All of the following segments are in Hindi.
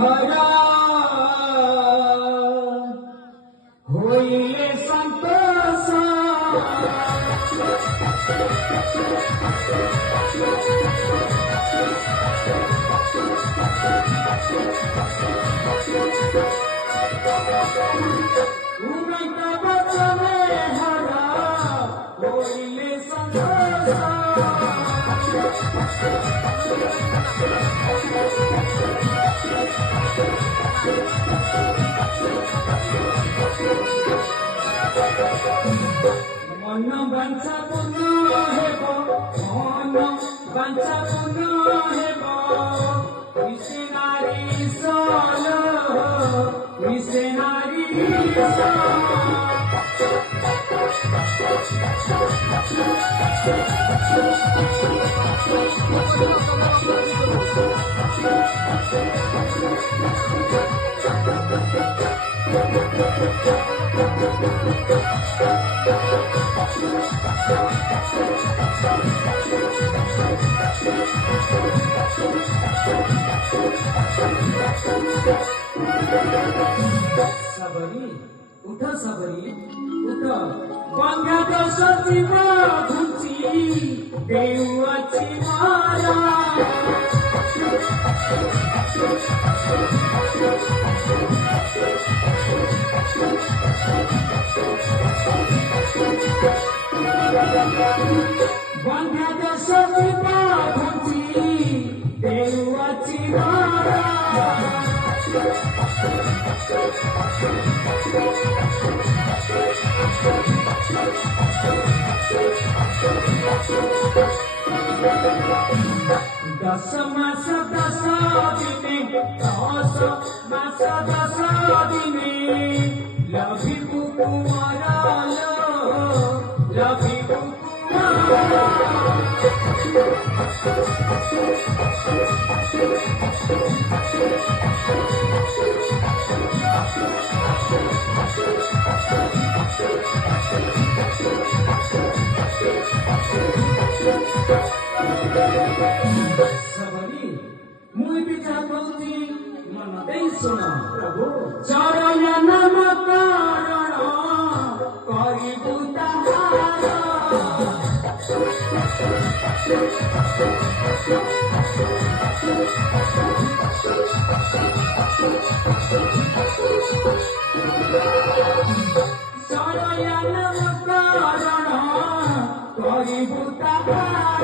हरा होइले संतोष उन्नत बचने हरा होइले संतोष मन बंचा पुनः हेबो मन बंचा पुनः हेबो मिशनारी सोलो मिशनारी सबरी उठ सबरी उठ बंगा तो सजीव घुची देउची मारा बंगा तो सजीव घुची देउची मारा दस मास दस दिने दस मास दस दिने लभी कुमारा लभी कुमारा सबरी मुई विचार करूची मन देई सुन प्रभु चरण नाम कारण करिबु ताहार चरण नाम कारण करिबु ताहार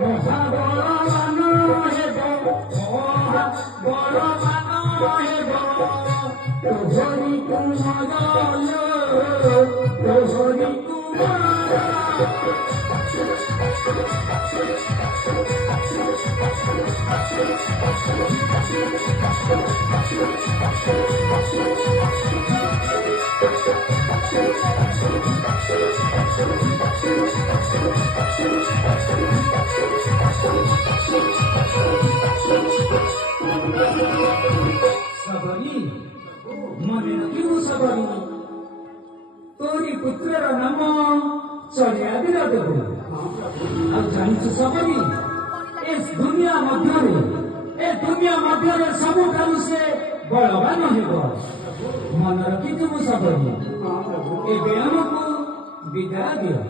महाबलवान हेबो महाबलवान हेबो तोहरी कुमार तोहरी कुमार सबरी मने क्यों सबरी तोरी पुत्र नाम चढ़िया दिला देबो अब जानिछु सबरी इस दुनिया मध्य सबुठारू से बलवान हेबो मन रखिछु सबरी एबे हमकु विदा दियो।